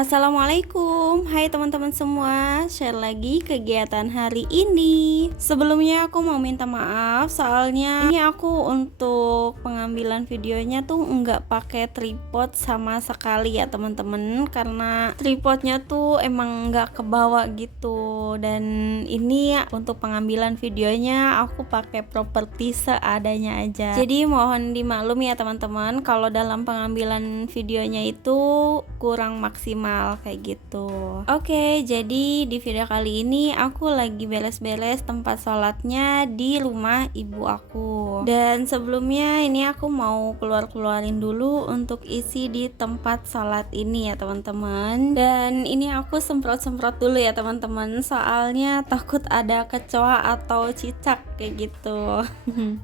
Assalamualaikum, hai teman-teman semua. Share lagi kegiatan hari ini. Sebelumnya aku mau minta maaf, soalnya ini aku untuk pengambilan videonya tuh nggak pakai tripod sama sekali ya teman-teman, karena tripodnya tuh emang nggak kebawa gitu. Dan ini ya, untuk pengambilan videonya aku pakai properti seadanya aja. Jadi mohon dimaklumi ya teman-teman kalau dalam pengambilan videonya itu kurang maksimal kayak gitu. Oke, jadi di video kali ini aku lagi beres-beres tempat sholatnya di rumah ibu aku. Dan sebelumnya ini aku mau keluarin dulu untuk isi di tempat sholat ini ya teman-teman. Dan ini aku semprot dulu ya teman-teman, soalnya takut ada kecoa atau cicak kayak gitu.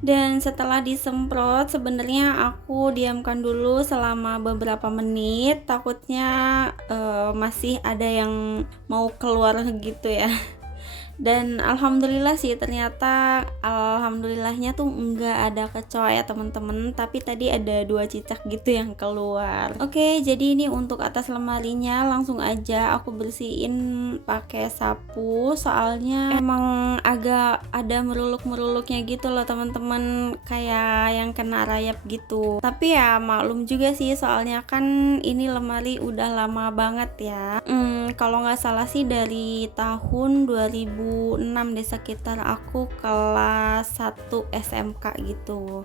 Dan setelah disemprot sebenarnya aku diamkan dulu selama beberapa menit, takutnya masih ada yang mau keluar gitu ya. Dan alhamdulillah sih, ternyata alhamdulillahnya tuh nggak ada kecoa ya teman-teman, tapi tadi ada 2 cicak gitu yang keluar. Oke, jadi ini untuk atas lemarinya langsung aja aku bersihin pakai sapu, soalnya emang agak ada meruluk-meruluknya gitu loh teman-teman, kayak yang kena rayap gitu. Tapi ya maklum juga sih, soalnya kan ini lemari udah lama banget ya. Kalau nggak salah sih dari tahun 2006 deh, sekitar aku kelas 1 SMK gitu.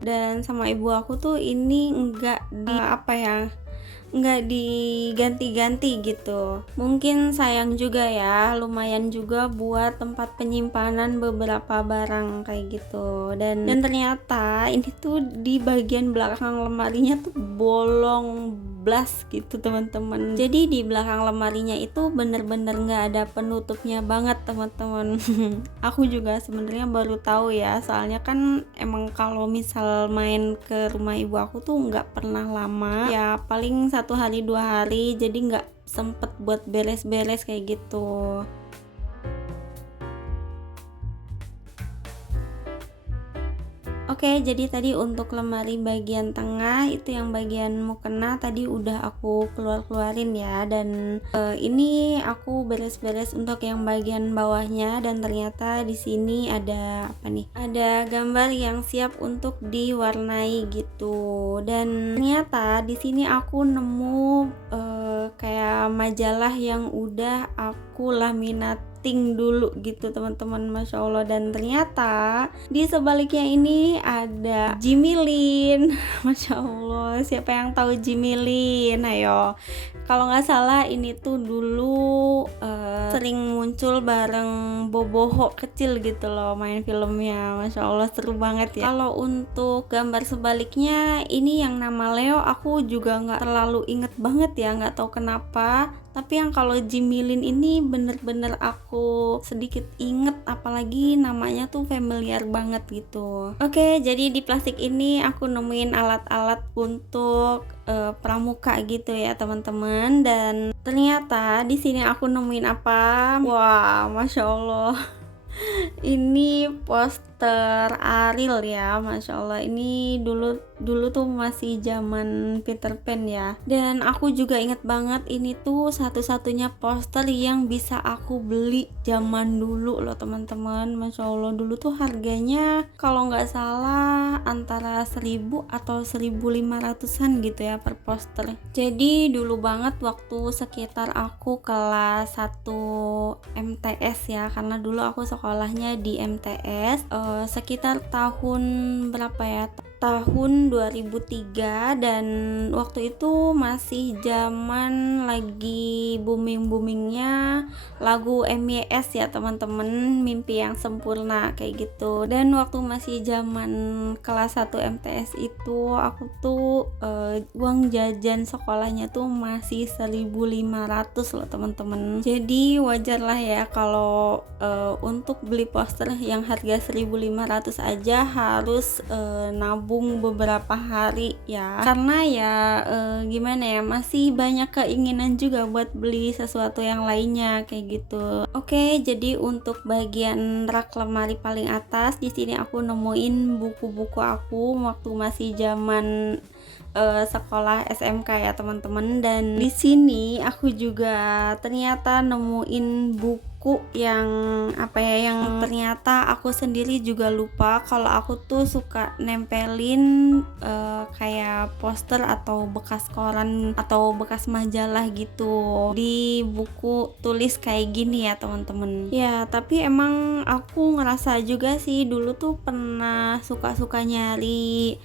Dan sama ibu aku tuh ini nggak nggak diganti-ganti gitu. Mungkin sayang juga ya, lumayan juga buat tempat penyimpanan beberapa barang kayak gitu. Dan ternyata ini tuh di bagian belakang lemarinya tuh bolong blas gitu teman-teman. Jadi di belakang lemarinya itu bener-bener nggak ada penutupnya banget teman-teman. Aku juga sebenarnya baru tahu ya, soalnya kan emang kalau misal main ke rumah ibu aku tuh nggak pernah lama ya, paling 1 hari 2 hari, jadi nggak sempet buat beres-beres kayak gitu. Oke, jadi tadi untuk lemari bagian tengah itu yang bagian mukena tadi udah aku keluarin ya. Dan ini aku beres-beres untuk yang bagian bawahnya, dan ternyata di sini ada apa nih? Ada gambar yang siap untuk diwarnai gitu. Dan ternyata di sini aku nemu kayak majalah yang udah aku laminating dulu gitu teman-teman, Masya Allah. Dan ternyata di sebaliknya ini ada Jimmy Lin. Masya Allah, siapa yang tahu Jimmy Lin? Ayo, kalau nggak salah ini tuh dulu sering muncul bareng Boboho kecil gitu loh, main filmnya. Masya Allah, seru banget ya. Kalau untuk gambar sebaliknya ini yang nama Leo aku juga nggak terlalu inget banget ya, nggak tahu kenapa. Tapi yang kalau Jimmy Lin ini bener-bener aku sedikit inget, apalagi namanya tuh familiar banget gitu. Oke, jadi di plastik ini aku nemuin alat-alat untuk pramuka gitu ya teman-teman. Dan ternyata di sini aku nemuin apa? Wah, Masya Allah. Ini poster Ariel ya, Masya Allah. Ini dulu tuh masih zaman Peter Pan ya. Dan aku juga inget banget ini tuh satu-satunya poster yang bisa aku beli zaman dulu loh teman-teman. Masya Allah, dulu tuh harganya kalau nggak salah antara 1000 atau 1500-an gitu ya per poster. Jadi dulu banget waktu sekitar aku kelas 1 MTS ya, karena dulu aku sekolahnya di MTS sekitar tahun berapa ya, tahun 2003. Dan waktu itu masih zaman lagi boomingnya lagu MYS ya teman-teman, Mimpi Yang Sempurna kayak gitu. Dan waktu masih zaman kelas 1 MTS itu aku tuh uang jajan sekolahnya tuh masih 1500 loh teman-teman. Jadi wajar lah ya kalau untuk beli poster yang harga 1500 aja harus nabung nabung beberapa hari ya, karena ya gimana ya, masih banyak keinginan juga buat beli sesuatu yang lainnya kayak gitu. Oke, jadi untuk bagian rak lemari paling atas di sini aku nemuin buku-buku aku waktu masih zaman sekolah SMK ya teman-teman, dan di sini aku juga ternyata nemuin buku yang apa ya, yang ternyata aku sendiri juga lupa kalau aku tuh suka nempelin kayak poster atau bekas koran atau bekas majalah gitu di buku tulis kayak gini ya teman-teman. Ya, tapi emang aku ngerasa juga sih dulu tuh pernah suka-suka nyari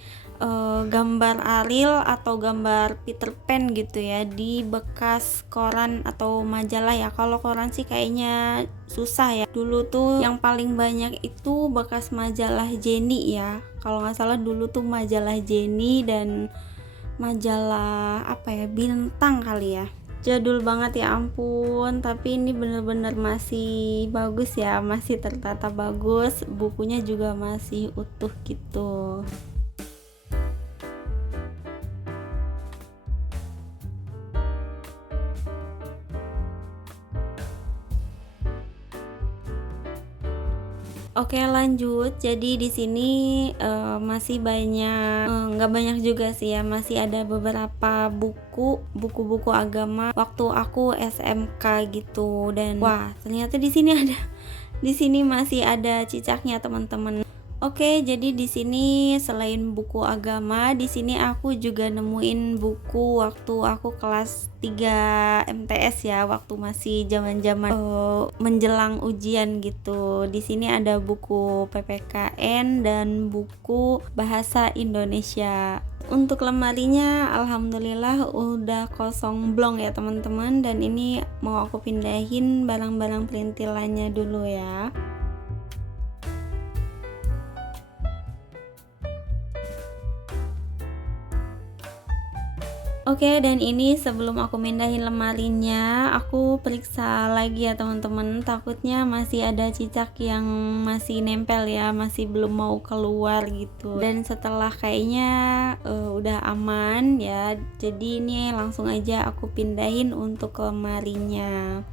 gambar Ariel atau gambar Peter Pan gitu ya di bekas koran atau majalah ya. Kalau koran sih kayaknya susah ya. Dulu tuh yang paling banyak itu bekas majalah Jenny ya. Kalau nggak salah dulu tuh majalah Jenny dan majalah apa ya, Bintang kali ya. Jadul banget ya ampun, tapi ini bener-bener masih bagus ya, masih tertata bagus, bukunya juga masih utuh gitu. Oke lanjut, jadi di sini masih banyak, nggak banyak juga sih ya, masih ada beberapa buku-buku agama waktu aku SMK gitu, dan wah ternyata di sini ada, di sini masih ada cicaknya teman-teman. Oke, jadi di sini selain buku agama, di sini aku juga nemuin buku waktu aku kelas 3 MTS ya, waktu masih zaman-zaman menjelang ujian gitu. Di sini ada buku PPKN dan buku bahasa Indonesia. Untuk lemarinya alhamdulillah udah kosong blong ya teman-teman, dan ini mau aku pindahin barang-barang perintilannya dulu ya. Oke, dan ini sebelum aku mindahin lemarinya, aku periksa lagi ya teman-teman. Takutnya masih ada cicak yang masih nempel ya, masih belum mau keluar gitu. Dan setelah kayaknya udah aman ya, jadi ini langsung aja aku pindahin untuk lemarinya.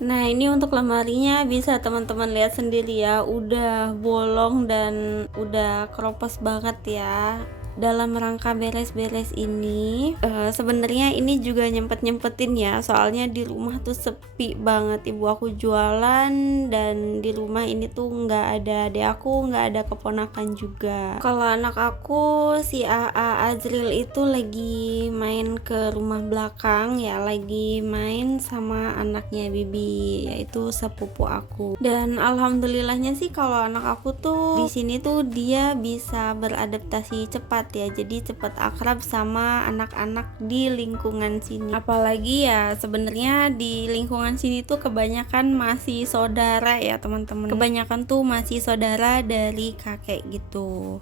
Nah, ini untuk lemarinya bisa teman-teman lihat sendiri ya, udah bolong dan udah keropos banget ya. Dalam rangka beres-beres ini, sebenarnya ini juga nyempet-nyempetin ya, soalnya di rumah tuh sepi banget, ibu aku jualan dan di rumah ini tuh nggak ada adek aku, nggak ada keponakan juga. Kalau anak aku si AA Azril itu lagi main ke rumah belakang ya, lagi main sama anaknya Bibi, yaitu sepupu aku. Dan alhamdulillahnya sih kalau anak aku tuh di sini tuh dia bisa beradaptasi cepat ya, jadi cepat akrab sama anak-anak di lingkungan sini. Apalagi ya sebenarnya di lingkungan sini tuh kebanyakan masih saudara ya teman-teman, kebanyakan tuh masih saudara dari kakek gitu.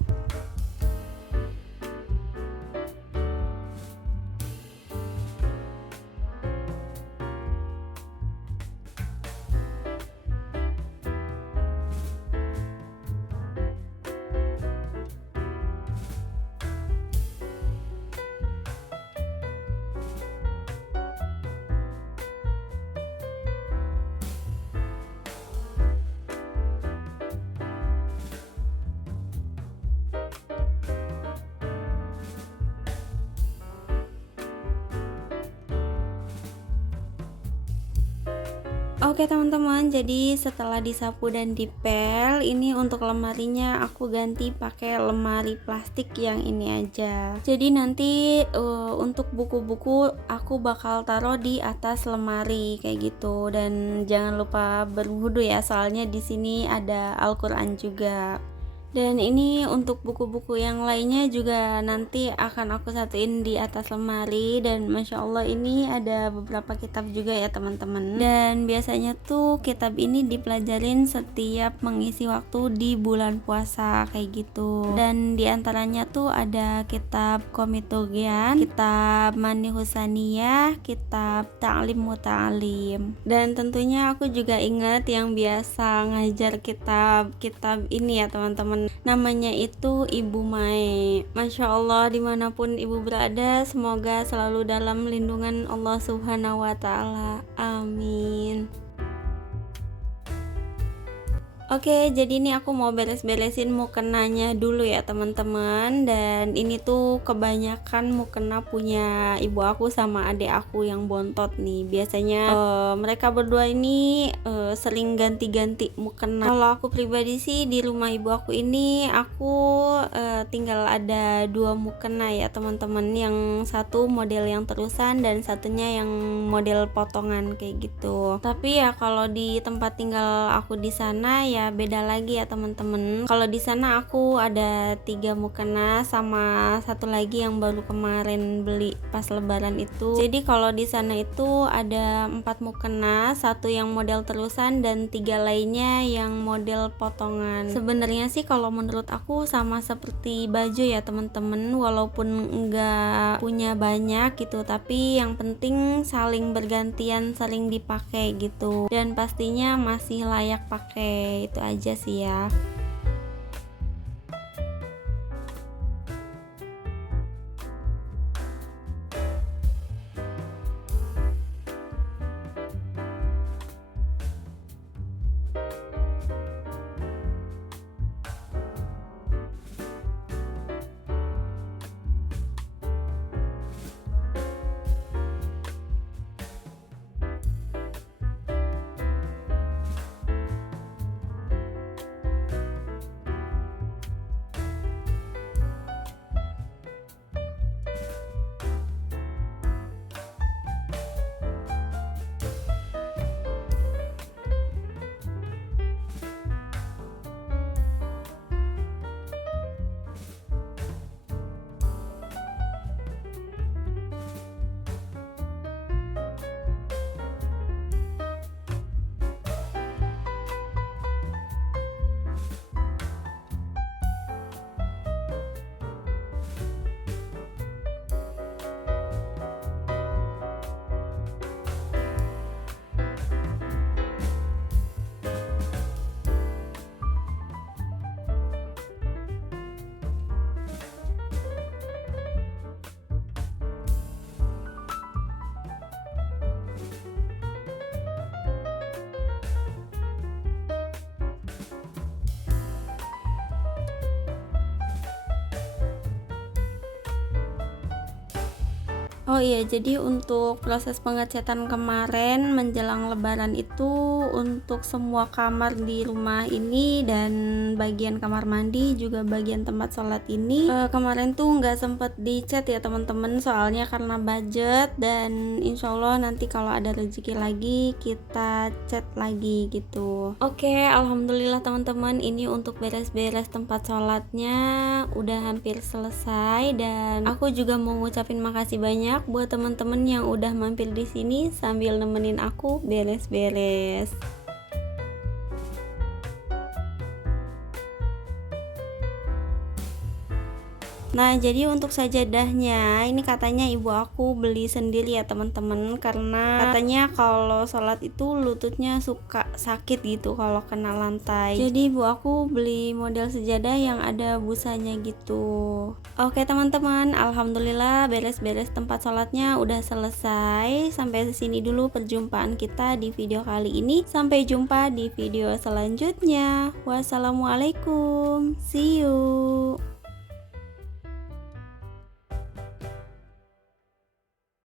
Oke teman-teman, jadi setelah disapu dan dipel, ini untuk lemarinya aku ganti pakai lemari plastik yang ini aja. Jadi nanti untuk buku-buku aku bakal taruh di atas lemari kayak gitu, dan jangan lupa berwudu ya, soalnya di sini ada Al-Qur'an juga. Dan ini untuk buku-buku yang lainnya juga nanti akan aku satuin di atas lemari, dan Masya Allah ini ada beberapa kitab juga ya teman-teman. Dan biasanya tuh kitab ini dipelajarin setiap mengisi waktu di bulan puasa kayak gitu. Dan diantaranya tuh ada kitab Komitogian, kitab Mani Husaniyah, kitab Ta'lim Muta'alim. Dan tentunya aku juga ingat yang biasa ngajar kitab ini ya teman-teman, namanya itu Ibu Mai. Masya Allah, dimanapun ibu berada, semoga selalu dalam lindungan Allah Subhanahu wa Ta'ala. Amin. Oke, jadi ini aku mau beres-beresin mukenanya dulu ya teman-teman. Dan ini tuh kebanyakan mukena punya ibu aku sama adik aku yang bontot nih. Biasanya mereka berdua ini sering ganti-ganti mukena. Kalau aku pribadi sih di rumah ibu aku ini aku tinggal ada 2 mukena ya teman-teman. Yang satu model yang terusan dan satunya yang model potongan kayak gitu. Tapi ya kalau di tempat tinggal aku di sana ya beda lagi ya teman-teman. Kalau di sana aku ada 3 mukena sama satu lagi yang baru kemarin beli pas lebaran itu. Jadi kalau di sana itu ada 4 mukena, satu yang model terusan dan 3 lainnya yang model potongan. Sebenarnya sih kalau menurut aku sama seperti baju ya teman-teman, walaupun enggak punya banyak gitu, tapi yang penting saling bergantian, sering dipakai gitu, dan pastinya masih layak pakai. Itu aja sih ya. Oh iya, jadi untuk proses pengecatan kemarin menjelang lebaran itu untuk semua kamar di rumah ini dan bagian kamar mandi juga bagian tempat sholat ini kemarin tuh nggak sempet dicat ya teman-teman, soalnya karena budget, dan insya Allah nanti kalau ada rezeki lagi kita cat lagi gitu. Oke, alhamdulillah teman-teman, ini untuk beres-beres tempat sholatnya udah hampir selesai, dan aku juga mau ngucapin makasih banyak buat teman-teman yang udah mampir di sini sambil nemenin aku beres-beres. Nah, jadi untuk sajadahnya ini katanya ibu aku beli sendiri ya teman-teman, karena katanya kalau sholat itu lututnya suka sakit gitu kalau kena lantai. Jadi ibu aku beli model sejadah yang ada busanya gitu. Oke teman-teman, alhamdulillah beres-beres tempat sholatnya udah selesai. Sampai sini dulu perjumpaan kita di video kali ini. Sampai jumpa di video selanjutnya. Wassalamualaikum, see you.